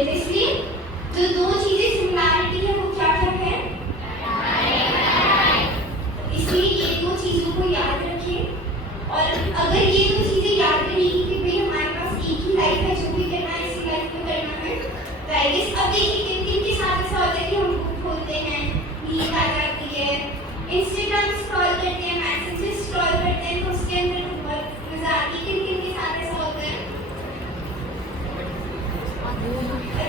है, इसलिए जो दो चीजें सिमिलैरिटी है वो क्या क्या है, इसलिए ये दो चीजों को याद रखें। और अगर ये दो चीजें याद रहेगी कि भाई हमारे पास एक ही लाइफ है, जो भी करना है इसी लाइफ में करना है, तो आई गेस अब देखिए किन किन के साथ ऐसा होता है कि हम बुक खोलते हैं, नींद आ जाती है, इंस्टाग्राम स्क्रॉल करते हैं, मैसेजेस स्क्रॉल करते हैं, तो उसके अंदर बहुत मजा आती है। किन किन के साथ ऐसा होता है?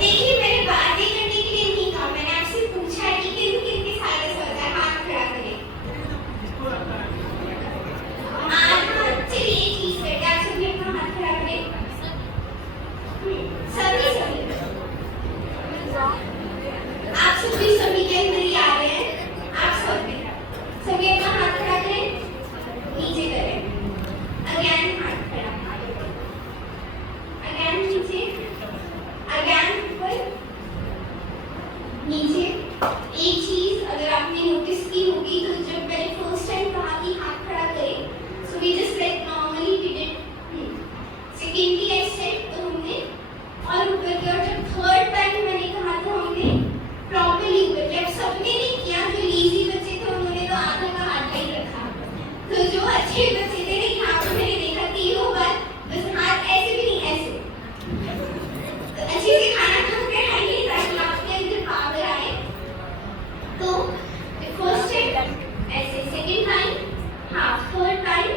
देखिए मैंने बातें करने के लिए नहीं कहा, मैंने आपसे पूछा है कि किन किन के साथ ऐसा होता है, हाथ खड़ा करें। चलिए एक चीज करते हैं, आप सभी अपना हाथ खड़ा करें। सभी आप सभी के अंदर ही आ रहे हैं, आप सभी अपना हाथ खड़ा करें, नीचे करें, अगेन हाथ खड़ा, अगेन नीचे, अगेन ऊपर, नीचे। एक चीज अगर आपने नोटिस की होगी, तो जब मैंने फर्स्ट टाइम कहा कि हाथ खड़ा करें, so we just like normally did it, secondly I said तो हमने और ऊपर किया, और जब थर्ड टाइम मैंने कहा तो हमने प्रॉपर्ली ऊपर किया। अब सबने नहीं किया, जो लीजी बच्चे थे उन्होंने तो आधा का हाथ ही रखा, तो जो अच्छे बच्चे थे यहाँ पे मैंने देखा तीनों बार बस हाथ ऐसे भी नहीं, ऐसे तो अच्छे से खाना खा कर आइए ताकि आपके अंदर पावर आए। तो फर्स्ट टाइम ऐसे, second time half, third time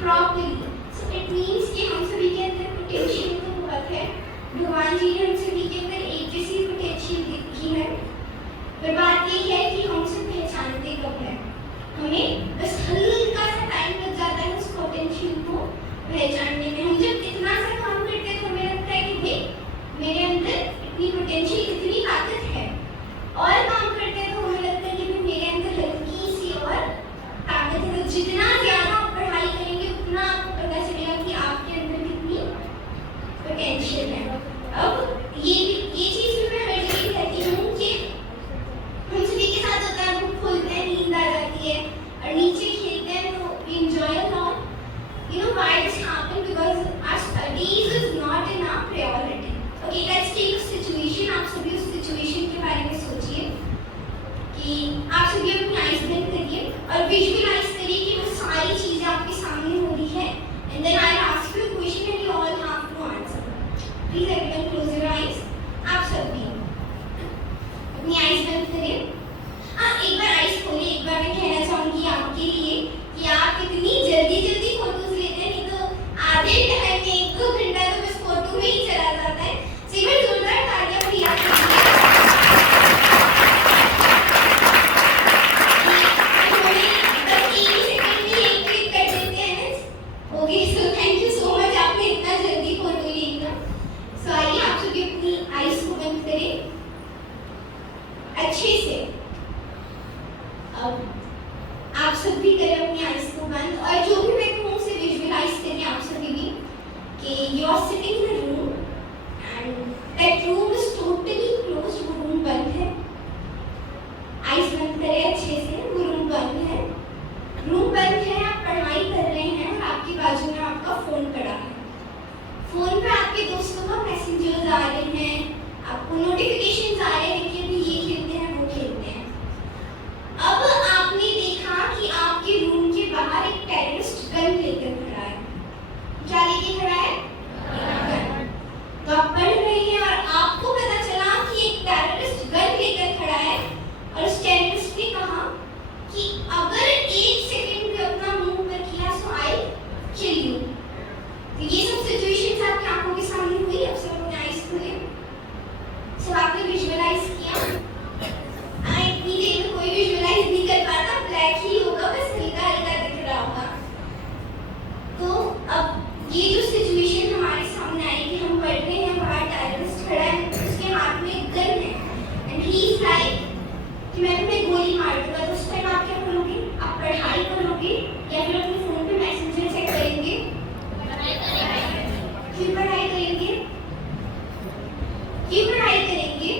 properly. So it means कि हम सभी के अंदर पोटेंशियल तो बहुत है, भगवान जी ने हम सभी के अंदर एक जैसी पोटेंशियल देखी है, पर बात ये है कि हम उसे पहचानते कब है, हमें बस हल्का सा टाइम लग जाता है उस पोटेंशियल को पहचानने में। हम जब इतना सा काम करते हैं तो हमें लगता है कि भाई मेरे अंदर इतनी पोटेंशियल, इतनी ताकत है, और काम करते हैं तो हमें लगता है कि भाई मेरे अंदर हल्की सी और ताकत है। तो जितना ज्यादा आप पढ़ाई करेंगे उतना आपको पता चलेगा कि आपके अंदर कितनी पोटेंशियल है। अब ये चीज भी मैं हर जगह कहती हूँ कि हम सभी के साथ होता है, बुक खोलते हैं, नींद आ जाती है और नीचे खेलते हैं, तो we enjoy a lot. You know why this happened? Because our studies is not in our priority. Okay, let's take a situation. आप सभी उस situation के बारे में सोचिए कि आप सभी अपनी आइज बंद करिए और विजुअलाइज करिए कि वो सारी चीजें आपके सामने हो रही है, and then I'll ask you a question and you all have to answer. Please everyone close your eyes. आप सभी अपनी आइज बंद करें। हाँ, एक बार आइज खोलिए। एक बार मैं कहना चाहूंगी आपके लिए कि आप इतनी जल्दी जल्दी फोटोज लेते हैं, नहीं तो आधे टाइम में 1-2 घंटा तो बस फोटो में ही चला जाता है। एक बार जोरदार तालियां बजाइए। Okay, so thank you so much, आपने इतना जल्दी फोटो ली ना। सो आइए आप सभी अपनी आइज को बंद करें अच्छे से। अब आप सब भी करें अपनी आइज को बंद, और जो भी मैं कहूँ उसे विजुअलाइज करिए आप सभी भी कि you are sitting in a room and that room is totally closed, वो रूम बंद है। आइज बंद करें अच्छे से, वो रूम बंद है, रूम बंद है, आप पढ़ाई कर रहे हैं और आपके बाजू में आपका फोन पड़ा है, फोन पे आपके दोस्तों का मैसेजेस आ रहे हैं, आपको नोटिफिकेशंस आ रहे हैं कि अभी ये खेलते हैं वो खेलते हैं। अब आपने देखा कि आपके रूम के बाहर एक टेररिस्ट गन लेकर खड़ा है। क्या लेके खड़ा है? तो आप पढ़ रहे हैं और आपको पता चला कि एक टेररिस्ट गन लेकर खड़ा है, और उस टेररिस्ट ने कहा कि अगर 1 सेकंड भी अपना मुंह पर किया सो आई किल यू। तो ये सब सिचुएशंस आपकी आंखों के सामने हुई। अब सब अपने आइज खोले, सब आपने विजुअलाइज किया। इतनी देर में कोई विजुअलाइज नहीं कर पाता, ब्लैक ही होगा, बस हल्का हल्का दिख रहा होगा। तो अब ये जो सिचुएशन हमारे सामने आई कि हम पढ़ रहे हैं, बाहर टेररिस्ट खड़ा है, उसके हाथ में एक गन है, एंड ही इज लाइक कि मैं तुम्हें गोली मार दूंगा। तो उस टाइम आप क्या करोगे? आप पढ़ाई करोगे या फिर अपने फोन पे मैसेंजर चेक करेंगे? क्यों पढ़ाई करेंगे? क्यों पढ़ाई करेंगे?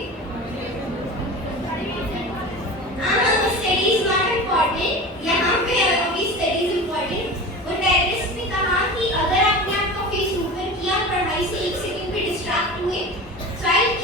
स्टडी इज नॉट इम्पोर्टेंट, यहाँ पे अभी स्टडी इज इम्पोर्टेंट। वो टेररिस्ट ने कहा कि अगर आपने आपका फेस ऊपर किया, पढ़ाई से 1 सेकंड पे डिस्ट्रैक्ट हुए, so I'll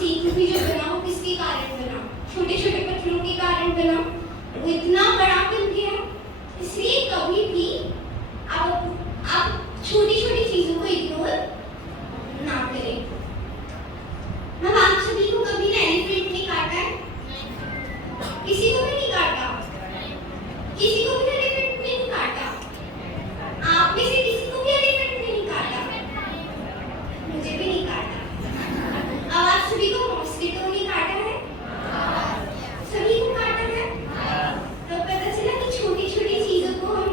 सेतु भी जो बना वो किसके कारण बना? छोटे छोटे पत्थरों के कारण बना। वो इतना बड़ा बन गया। इसलिए कभी भी आप छोटी छोटी चीजों को इग्नोर ना करें। हम आप सभी को कभी ना एलिफेंट ने काटा है? किसी को भी नहीं काटा? किसी को भी एलिफेंट ने नहीं काटा? आप में से किसी को भी एलिफेंट ने नहीं काटा? मुझे भी नहीं काटा। अब आप सभी को मॉस्किटो ने काटा है? सभी को काटा है? तो पता चला कि छोटी छोटी चीजों को हम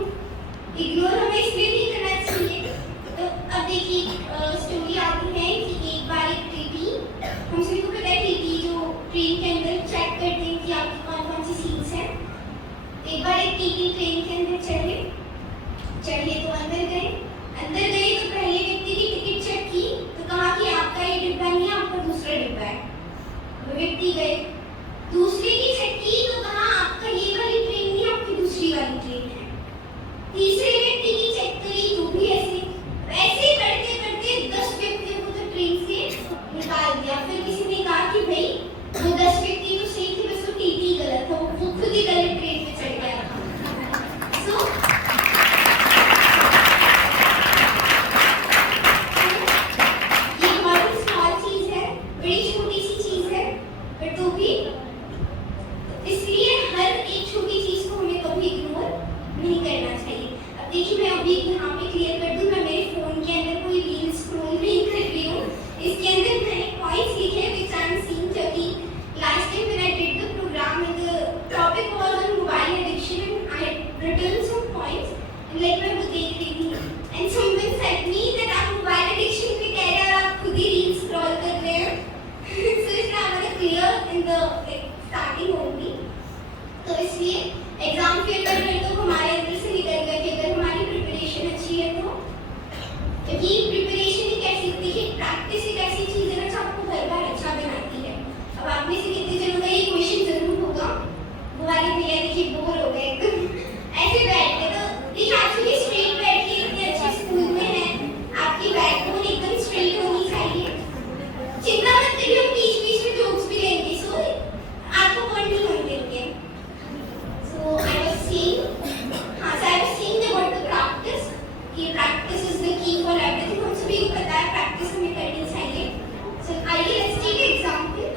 इग्नोर हमें इसलिए नहीं करना चाहिए। तो अब देखिए स्टोरी आती है कि एक बार एक टीटी, हम सभी को पता है टीटी जो ट्रेन के अंदर चेक करते हैं कि आपकी कौन कौन सी सीट्स हैं। एक बार एक टीटी ट्रेन के अंदर चढ़े तो अंदर गए तो पहले व्यक्ति की टिकट चेक की तो कहा कि आपका ये डिब्बा नहीं है, आपका दूसरा डिब्बा है। वो व्यक्ति गए, दूसरे की चेक की तो कहा आपका ये वाली ट्रेन नहीं, आपकी दूसरी वाली ट्रेन है। तीसरे व्यक्ति की चेक करी तो भी ऐसे करते करते 10 व्यक्तियों को तो ट्रेन से निकाल दिया। फिर किसी ने कहा कि भाई वो 10 व्यक्ति तो सही थे, बस वो टीटी गलत था, वो खुद ही गलत ट्रेन में चढ़ गया था। सो ये बहुत स्मॉल चीज है, बड़ी छोटी सी चीज है, पर तो भी इसलिए हर एक छोटी चीज को हमें कभी इग्नोर नहीं करना चाहिए। अब देखिए मैं अभी यहाँ पे क्लियर कर दूं, मैं मेरे फोन के अंदर कोई रील स्क्रॉल नहीं कर रही हूँ। इसके अंदर मैंने पॉइंट्स लिखे हैं which I am seeing, क्योंकि last time when I did the program and the topic was on mobile addiction and I had written some points and like मैं वो देख रही थी and someone said me that आप mobile addiction पे कह रहे हैं और आप खुद ही रील स्क्रॉल कर रहे हैं। So it's not very clear in the starting only। तो इसलिए एग्जाम फेयर करने तो हमारे अंदर से निकल गया कि अगर हमारी प्रिपरेशन अच्छी है तो, क्योंकि प्रिपरेशन एक ऐसी, देखिए प्रैक्टिस एक ऐसी चीज है ना जो आपको हर बार अच्छा बनाती है। अब आप में से कितने जनों का ये क्वेश्चन जरूर होगा, वो वाले भैया देखिए बोर हो गए एकदम ऐसे बैठ के। तो देखिए एक्चुअली स्ट्रेट बैठ के इतने अच्छे स्कूल में है, आपकी बैकबोन एकदम स्ट्रेट होनी चाहिए। चिंता मत करिए, हम बीच बीच में जोक्स भी लेंगे, सो आपको पढ़नी हम देंगे। So I was saying about the practice कि practice is the key for everything। हम सभी को पता है practice हमें करनी चाहिए। So आइए let's take an example।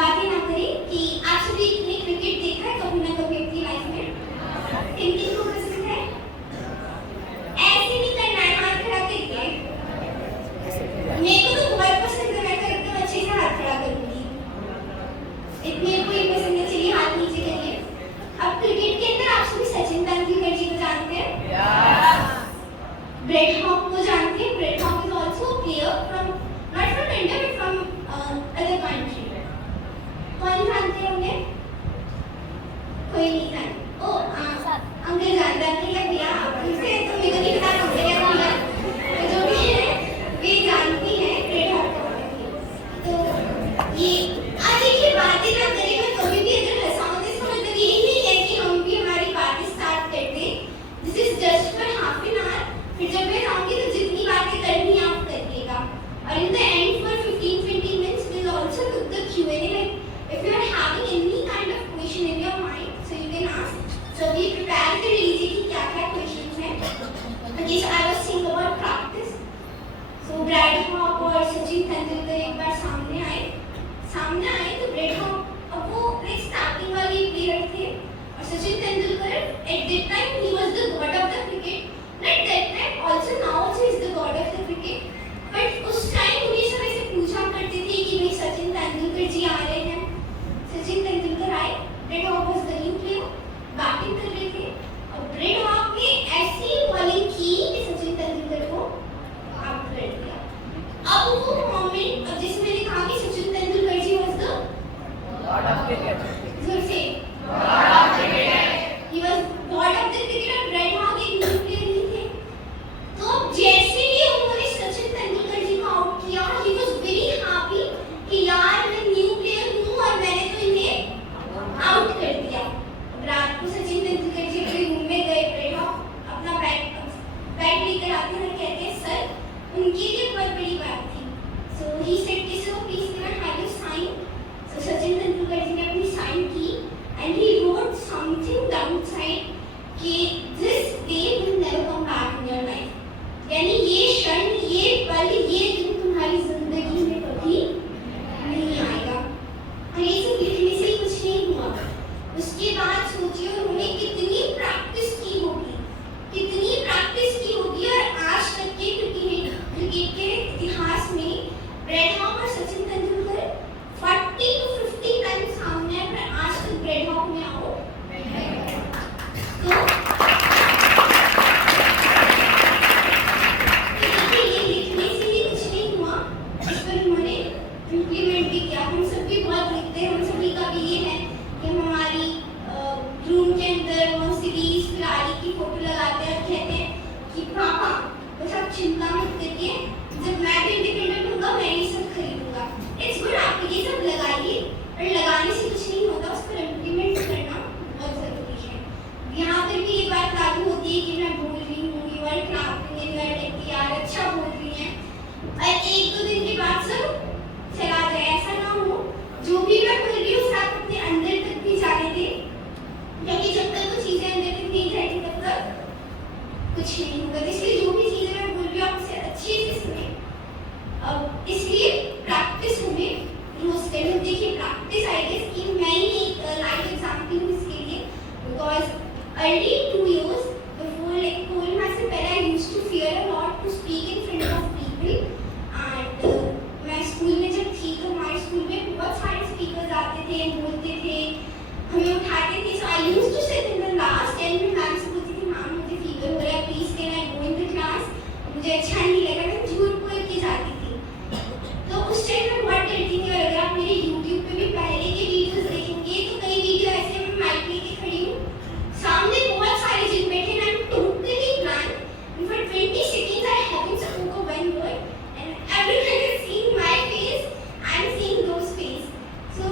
बातें ना करें कि आप सभी ने क्रिकेट देखा है कभी ना कभी अपनी लाइफ में? किन को पसंद है? ऐसे नहीं करना है, हाथ खड़ा करके। मेरे को तो बहुत पसंद है, मैं तो एकदम अच्छे से हाथ खड़ा करूंगी। इतने कोई पसंद है, चलिए हाथ नीचे करिए। अब क्रिकेट के अंदर आप सभी सचिन तेंदुलकर जी को जानते हैं? ब्रेड हॉक को जानते हैं? Brad Hogg is also player from not from India but from other country. कौन जानते हैं उन्हें? कोई नहीं जानता। ओ अंकल जानते हैं, अंकल भैया आपसे तो मेरे को नहीं पता अंकल या भैया, जो भी है वे जानती हैं ब्रेड हॉक को। तो ये देखिए बातें ना करें, मैं कभी भी अगर हंसाऊं तो इसका मतलब ये नहीं है कि हम भी हमारी बातें स्टार्ट कर दें। This is just for half an hour. फिर जब मैं आऊंगी तो जितनी बातें करनी है आप करिएगा, और in the end for 15-20 minutes we'll also do the Q&A, like if you are having any kind of question in your mind so you can ask। so we prepare कर लीजिए कि क्या क्या क्वेश्चंस हैं। Yes, I was saying about practice। so Brad Hogg और सचिन तेंदुलकर एक बार सामने आए तो ब्रैड हॉक अब वो लाइक स्टार्टिंग वाली प्लेयर थे और Sachin Tendulkar at that time he was the god of the cricket. Not that time, also now also is the god of the cricket। But उस टाइम उन्हें सब ऐसे पूछा करते थे कि भाई सचिन तेंदुलकर जी आ रहे हैं। सचिन तेंदुलकर आए, Brad Hogg was the new player, batting कर रहे थे और ब्रेड हॉक ने ऐसी बॉलिंग की कि सचिन तेंदुलकर को आउट कर दिया। अब वो मोमेंट, अब जैसे मैंने कहा कि Sachin Tendulkar ji was the god of cricket, जोर से god of cricket, he was god of the cricket. Implement भी किया। हम सब भी बहुत लिखते हैं, हम सभी का भी ये है कि हम हमारी रूम के अंदर मर्सिडीज फेरारी की फोटो लगाते हैं और कहते हैं कि पापा बस आप चिंता मत करिए, जब मैं भी इंडिपेंडेंट होगा मैं ये सब खरीदूंगा। इट्स गुड, आप ये सब लगाइए, और लगाने से कुछ नहीं होता, उस पर इम्प्लीमेंट करना बहुत ज़रूरी है। यहाँ पर भी ये बात लागू होती है कि मैं बोल रही हूँ, you are clapping and you are like यार अच्छा बोल रही हैं, और एक दो दिन के बाद सब चला जाए। ऐसा ना हो, जो भी मैं बोल रही हूँ आप अपने अंदर तक भी जाने दें, क्योंकि जब तक वो चीज़ें अंदर तक नहीं जाएगी तब तक कुछ नहीं होगा। इसलिए जो भी चीज़ें मैं बोल रही हूँ आप उसे अच्छे से सुनें। अब इसलिए प्रैक्टिस हमें रोज करनी। देखिए प्रैक्टिस आई गेस कि मैं ही एक लाइव एग्जाम्पल हूँ इसके लिए, because early 2 years before like corona से पहले I used to fear a lot to speak in front of people, and मैं स्कूल में जब थी तो हमारे स्कूल में बहुत सारे स्पीकर्स आते थे, बोलते थे, हमें उठाते थे। So I used to sit in the last and मैं मैम से बोलती थी मैम मुझे फीवर हो रहा है, please can I go in the class, मुझे अच्छा नहीं लगा, मैं झूठ बोल के जाती थी। तो उस टाइम मैं बहुत डरती थी। और अगर आप मेरे YouTube पे भी पहले के वीडियोस देखेंगे तो कई वीडियो ऐसे मैं माइक लेके खड़ी हूँ, सामने बहुत सारे जिन बैठे हैं, I'm totally blank, and for 20 seconds I haven't spoken one word, and everyone is seeing my face, I'm seeing those face. So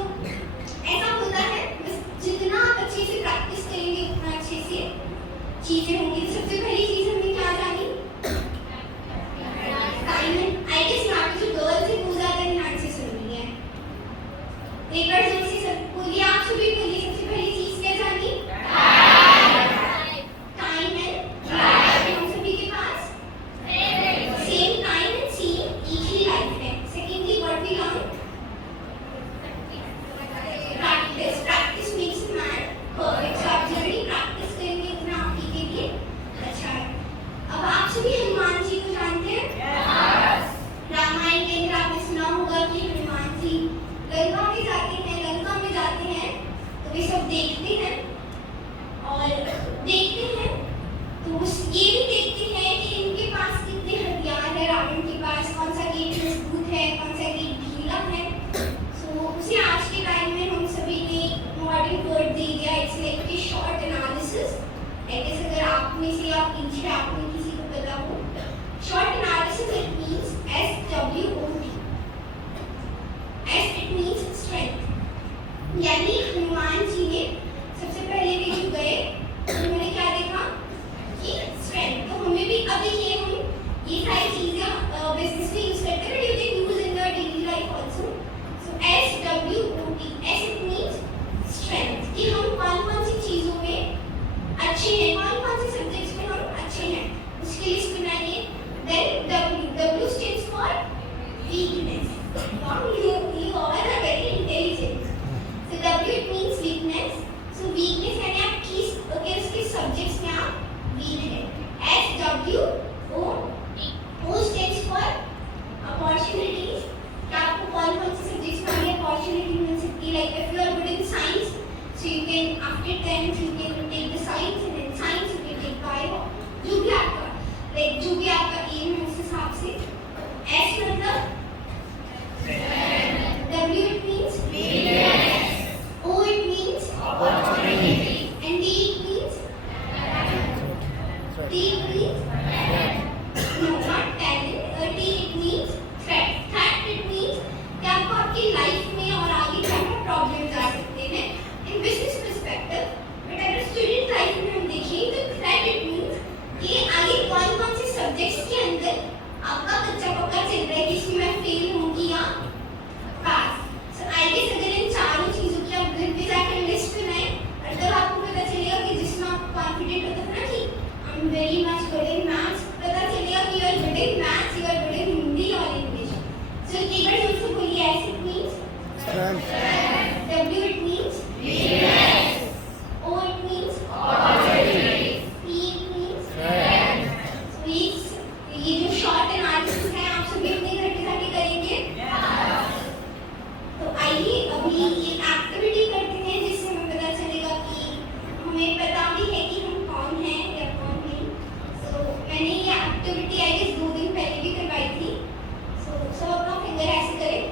ऐसा होता है, बस जितना आप अच्छे से प्रैक्टिस करेंगे उतना अच्छे से चीजें होंगी। तो सबसे पहली चीज हमें क्या जानी, टाइम। आई गेस यहाँ पे जो गर्ल्स है वो ज्यादा ध्यान से सुन रही है। एक बार जोर से सब बोलिए, आप सभी बोलिए, सबसे पहली चीज क्या जानी, टाइम है। हम सभी के पास सेम टाइम एंड सेम एक ही लाइफ है। Secondly what we learn, practice. Practice makes a man perfect. So आप जितनी प्रैक्टिस करेंगे उतना आपके लिए अच्छा है। अब आप सभी हनुमान जी को जानते हैं? रामायण के अंदर आपने सुना होगा कि हनुमान जी लंका में जाते हैं तो वे सब देखते हैं, और देखते हैं तो ये भी देखते हैं कि इनके पास कितने हथियार है, रावण के पास कौन सा गेट मजबूत है, कौन सा गेट ढीला है। सो उसे आज के टाइम में हम सभी ने मॉडर्न वर्ड दे दिया, it's like a short analysis. Like अगर आप में से या पीछे आप में किसी को पता हो, short analysis it means SWOT, S it means strength. यानी हनुमान जी ने सबसे पहले भी जो गए उन्होंने क्या देखा कि स्ट्रेंथ। तो हमें भी अब देखिए हम ये सारी चीजें बिजनेस में यूज करते हैं, but you can use in your daily life also. So SWOT, S it means strength, कि हम कौन-कौन सी चीजों में अच्छे हैं, कौन-कौन से सब्जेक्ट्स में हम अच्छे हैं, उसकी लिस्ट बनाइए। Then W stands for weakness. You all are very intelligent. So W it means weakness. So weakness यानी आप उसके सब्जेक्ट्स में आप वीक हैं। SWO stands for opportunities, कि आपको कौन-कौन से सब्जेक्ट्स में आगे अपॉर्चुनिटी मिल सकती है। Like if you are good in science, so you can after 10th you can take the science, and in science you can take bio, जो भी आपका एम है उस हिसाब से। S मतलब W it means weakness, O it means opportunity, and D it means T it means no not talent, T it means threat। Threat it means कि आपको आपकी लाइफ में और आगे क्या प्रॉब्लम्स आ सकते हैं इन बिजनेस पर्सपेक्टिव। बट अगर स्टूडेंट लाइफ में हम देखें तो थ्रेट इट मींस कि आगे कौन-कौन से सब्जेक्ट्स के अंदर आपका कच्चा पक्का चल रहा है कि इसमें मैं फेल होंगी या पास। सो आई गेस अगर इन चारों चीजों की आप घर पे जाकर लिस्ट बनाएं, और तब आपको पता चलेगा कि जिसमें आप कॉन्फिडेंट होता है ना कि I am very much good in maths, पता चलेगा कि you are good in maths, you are good in Hindi और इंग्लिश। सो एक बार जोर से बोलिए, S it means W it means weakness, O it means opportunity, T it means strength। ये जो शॉर्ट एनालिसिस है आप सभी अपने घर पे जाके करेंगे। तो आइए अभी एक एक्टिविटी करते हैं जिससे हमें पता चलेगा कि हमें पता भी है कि हम कौन हैं या कौन नहीं। सो मैंने ये एक्टिविटी आई गेस 2 दिन पहले भी करवाई थी। सो सब अपना फिंगर ऐसे करें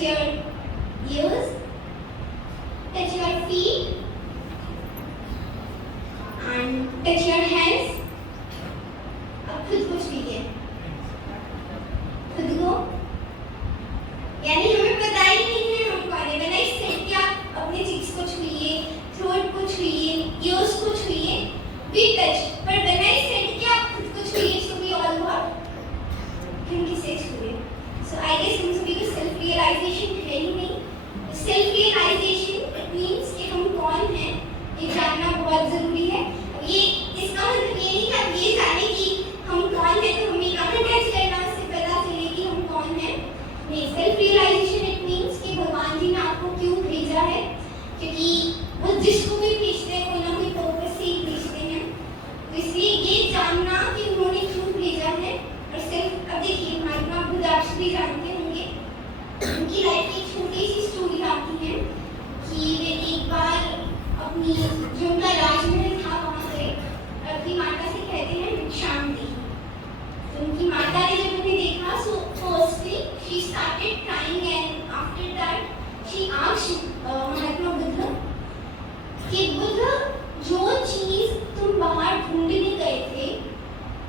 touch your ears, touch your feet, and touch your hands. अब खुद को छूइए, खुद को, यानी हमें पता ही नहीं है हम कौन है। When I said कि आप अपने cheeks को छूइए, throat को छूइए, ears को छूइए, we touch. But when I said कि आप खुद को छूइए, so we all what? हम किसे छूए? So I guess हम सभी को self realization है ही नहीं। Self realization it means कि हम कौन हैं, ये जानना बहुत जरूरी है। ये इसका मतलब ये नहीं कि आप ये जाने कि हम कौन हैं तो हमें कहाँ टच करना उससे पता चले कि हम कौन हैं। नहीं, सेल्फ रियलाइजेशन इट मीन्स कि भगवान जी ने आपको क्यों भेजा है, क्योंकि वो जिसको भी भेजते हैं कोई ना कोई पर्पस से ही भेजते हैं। तो इसलिए ये जानना कि उन्होंने क्यों भेजा है। और सिर्फ अब देखिए महात्मा बुद्ध आप भी जानते होंगे, उनकी लाइफ की छोटी सी स्टोरी आती है कि वे एक बार अपनी जो उनका राजमहल था वहाँ गए और अपनी माता से कहते हैं भिक्षाम दी। तो उनकी माता ने जब उन्हें देखा so firstly she started crying and after that she asked Mahatma Buddha कि बुद्ध, जो चीज तुम बाहर ढूंढने गए थे,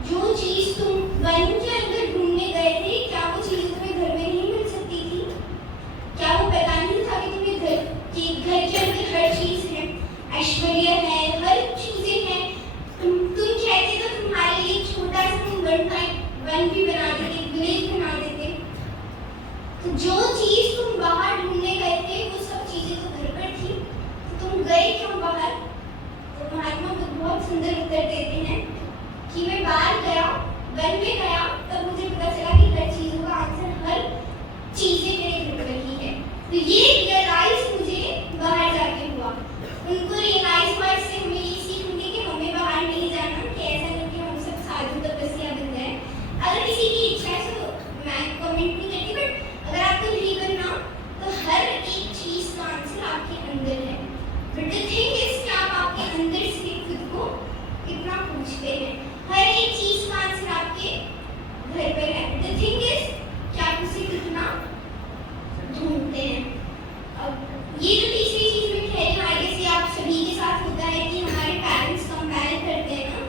जो चीज तुम वन के अंदर ढूंढने गए थे, क्या वो चीज तुम्हें घर में नहीं मिल सकती थी? क्या वो पता नहीं था कि तुम्हें घर के अंदर हर चीज है, ऐश्वर्य है, हर चीजें हैं। तुम कहते तो तुम्हारे लिए छोटा सा तुम वन भी बना देते, विलेज बना देते। तो जो चीज तुम बाहर ढूंढने गए थे वो सब चीजें तो घर पर थी, तो तुम गए क्यों बाहर? तो महात्मा बुद्ध बहुत सुंदर उत्तर देते हैं कि मैं बाहर गया, वन में गया, तब मुझे पता चला कि हर चीजों का आंसर, हर चीजें मेरे घर पर ही है। तो ये रियलाइज मुझे बाहर जाके हुआ। उनको रियलाइज हुआ, इससे हमें ये सीख मिली कि हमें बाहर नहीं जाना, कि ऐसा करके हम सब साधु तपस्या बन गए। अगर किसी की इच्छा है तो मैं कमेंट नहीं करती, बट अगर आपको नहीं बनना तो हर एक चीज का आंसर आपके अंदर है। बट द थिंग इज कि आप आपके अंदर से खुद को कितना पूछते हैं। हर एक चीज का आंसर आपके घर पर है। द थिंग इज कि आप उसे कितना ढूंढते हैं। अब ये जो तीसरी चीज में कह रही हूँ, आई गेस आप सभी के साथ होता है कि हमारे पेरेंट्स कंपेयर करते हैं ना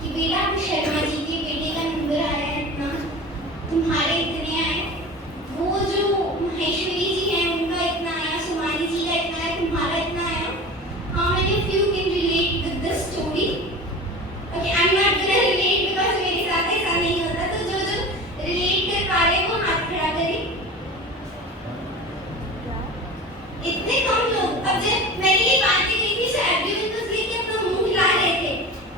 कि बेटा शर्मा जी के बेटे का नंबर आया है इतना, तुम्हारे इतने आए, वो जो महेश्वरी जी हैं उनका इतना आया, सुमानी जी का इतना आया, तुम्हारा इतना आया। हाँ, मैंने few can relate with this story. Okay, I am not gonna relate because मेरे साथ ऐसा नहीं होता। तो जो जो रिलेट कर पा रहे वो हाथ खड़ा करें। इतने कम लोग। अब जब मैंने ये बातें कही थी शायद भी तो इसलिए कि अपना मुंह हिला रहे थे।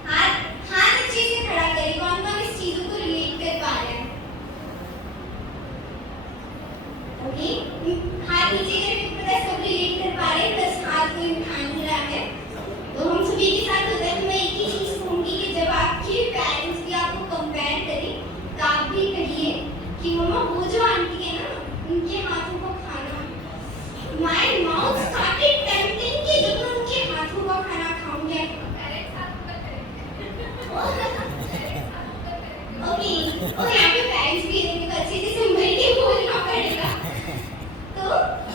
हाथ अच्छे से खड़ा करें। कौन कौन इस चीजों को रिलेट कर पा रहे हैं? ओके, हाथ नीचे करके पता है सब रिलेट कर पा रहे हैं, बस हाथ कोई उठा नहीं रहा है। तो हम सभी के साथ होता है। तो मैं एक ही चीज कहूंगी कि जब आपके पेरेंट्स भी आपको कंपेयर करें तो आप भी कहिए कि मम्मा वो जो आंटी है ना उनके हाथों का खाना, My mouth started tempting कि जब मैं उनके हाथों का खाना खाऊंगी। ओके, और यहाँ पे पेरेंट्स भी हैं तो अच्छे से संभल के बोलना पड़ेगा। तो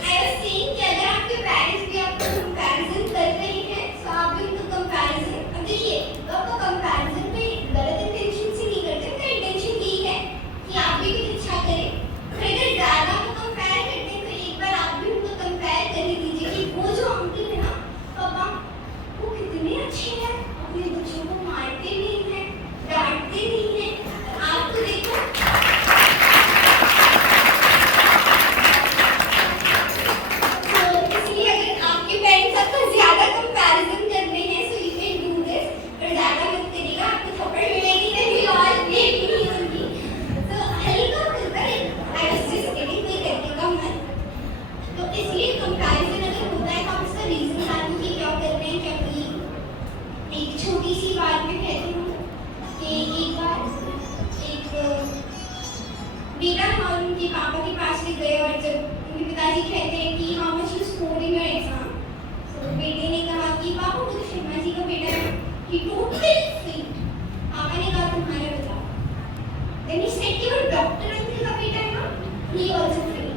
I was saying कि अगर आपके पेरेंट्स भी आपको कंपैरिजन कर रहे हैं तो आप भी उनको कंपैरिजन, अब देखिए तो आपको कंपैरिजन पे गलत इंटेंशन से नहीं करते, उनका इंटेंशन यही है कि आप भी कुछ अच्छा करें। फिर अगर ज़्यादा को कंपेयर करते हैं तो एक बार आप भी उनको कंपेयर कर ही दीजिए कि वो जो अंकल है ना पापा, वो कितने अच्छे हैं, अपने बच्चों को मारते नहीं हैं, डांटते नहीं हैं। आपको देखो तो इसलिए अगर आपके पेरेंट्स आपको ज्यादा कंपैरिजन कर रहे हैं so you can do this, पर ज्यादा मत करिएगा, आपको थप्पड़ मिलेगी नहीं और लेट नहीं होगी। तो हल्का फुल्का आई वाज जस्ट किडिंग, कोई करिएगा मत। तो इसलिए कंपैरिजन अगर होता है तो आप उसका रीजन जानते कि क्या कर रहे हैं, क्या नहीं। एक छोटी सी बात मैं कहती हूँ कि एक बार एक बेटा था और उनके पापा के पास ले गए और जब उनके पिताजी कहते हैं कि how much you scored in your exam, तो बेटे ने कहा कि पापा वो तो शर्मा जी का बेटा है, ही टोटली फेल्ड। पापा ने कहा तुम्हारे बताओ। देन ही सेड कि वो डॉक्टर अंकल का बेटा है ना, ही आल्सो फेल्ड।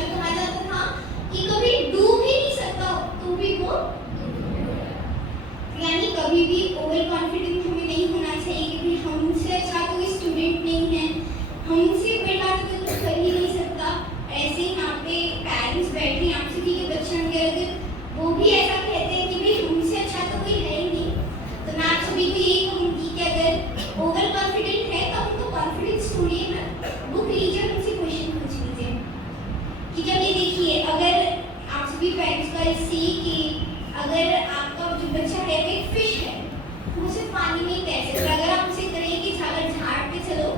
जो कहा जाता था कि कभी डूब ही नहीं सकता तो भी वो, यानी कभी भी ओवर कॉन्फिडेंट हमें नहीं होना चाहिए कि भाई हमसे अच्छा कोई स्टूडेंट नहीं है, हमसे बेटा तो कोई कुछ कर ही नहीं सकता। ऐसे ही यहाँ पे पेरेंट्स बैठे हैं, आप सभी के बच्चे होंगे, अगर वो भी ऐसा कहते हैं कि भाई हमसे अच्छा तो कोई है ही नहीं, तो मैं आप सभी को यही कहूँगी कि अगर ओवर कॉन्फिडेंट है तो उनको कॉन्फिडेंस छोड़िए ना, बुक लीजिए और उनसे क्वेश्चन पूछ लीजिए कि जब ये देखिए, अगर आप सभी पेरेंट्स का सी कि अगर आपका जो बच्चा है वो एक फिश है, वो सिर्फ पानी में ही तैर सकता है, अगर आप उसे करें कि झाड़ पे चलो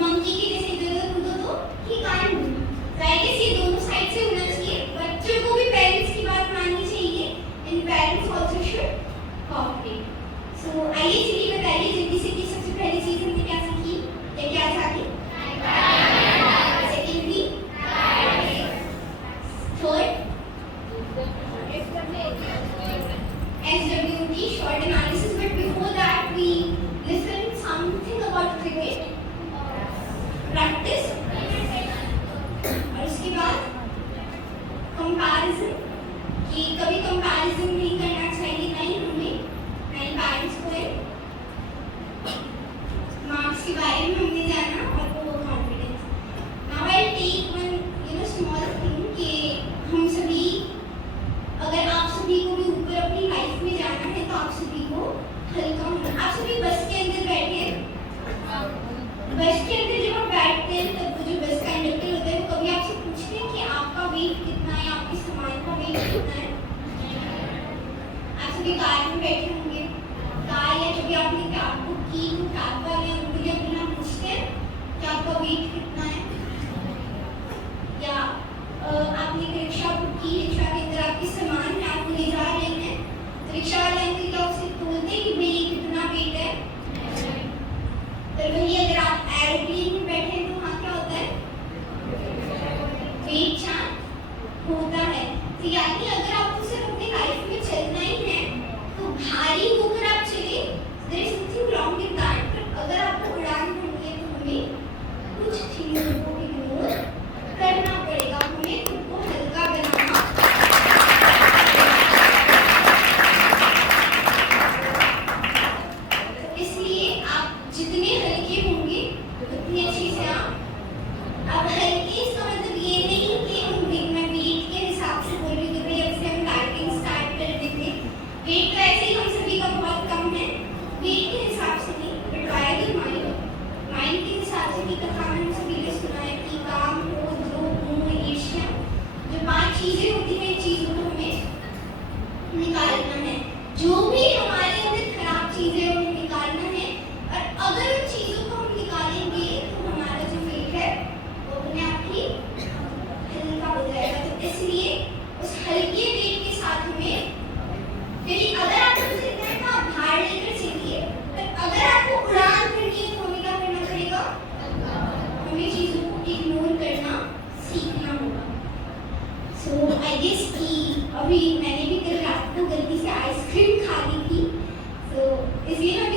मंकी के जैसे इधर कूदो तो ही कांट डू, राइट। ये दोनों साइड से होना चाहिए, बच्चों को भी पेरेंट्स की बात माननी चाहिए and parents also should cooperate. So आइए चलिए बताइए जल्दी से कि सबसे पहली चीज हमने क्या सीखी या क्या था? Secondly third SWOT, short analysis, but before that we listen something about cricket, practice, और उसके बाद comparison, कि कभी comparison नहीं करना चाहिए, नहीं हमें, नहीं पेरेंट्स को है, मार्क्स के बारे में हमने जाना और वो confidence. Now I'll take one small thing कि हम सभी, अगर आप सभी को भी ऊपर अपनी लाइफ में जाना है तो आप सभी को हल्का होना। आप सभी बस के अंदर बैठे हैं, बस के अंदर जब आप बैठते हैं तब जो बस का कंडक्टर होता है वो कभी आपसे पूछते हैं कि आपका वेट कितना है, आपके सामान का वेट कितना है? आप सभी कार में बैठे होंगे, कार या जब भी आपने कैब बुक की तो कैब वाले अंकल या बिना पूछते हैं कि आपका वेट कितना है, या आपने रिक्शा बुक की, रिक्शा के अंदर आपके सामान है, आप ले जा रहे हैं, तो रिक्शा वाले अंकल क्या उसे बोलते हैं कि भाई ये कितना वेट है? तो वही अगर आप एरोप्लेन में बैठे हैं तो वहाँ क्या होता है? वेट चेक होता है। तो यानी अगर आपको सिर्फ अपनी लाइफ में चलना ही है तो भारी होकर आप चले, there is something wrong in that, पर अगर आपको उड़ान भरनी है तो हमें कुछ चीजों को इग्नोर करना पड़ेगा, हमें खुद को हल्का बनाना। तो इसलिए आप जितने हल्के होंगे उतनी अच्छी से आप, अब हल्के इसका मतलब ये नहीं कि हम मैं वेट के हिसाब से बोल रही हूँ कि भाई अब से हम डाइटिंग स्टार्ट कर देते, वेट तो ऐसे ही हम सभी का बहुत कम है, वेट के हिसाब से नहीं, बट बाय द माइंड के हिसाब से भी। कथा में हम सभी ने सुना है कि काम, क्रोध, लोभ, मोह, ईर्ष्या, जो 5 चीजें होती हैं, चीजों को हमें निकालना है, जो भी हमारे अंदर खराब चीजें हैं उन्हें निकालना है, और अगर उन चीजों को हम निकालेंगे तो हमारा जो वेट है वो अपने आप ही हल्का हो जाएगा। तो इसलिए उस हल्के वेट के साथ हमें, क्योंकि अगर आपको चलना है तो आप भार लेकर चलिए, पर अगर आपको उड़ान भरनी है तो हमें क्या करना पड़ेगा? हमें चीजों को इग्नोर करना सीखना होगा। सो आई गेस कि अभी मैंने भी कल रात को गलती से आइसक्रीम खा ली थी, तो इसलिए मैं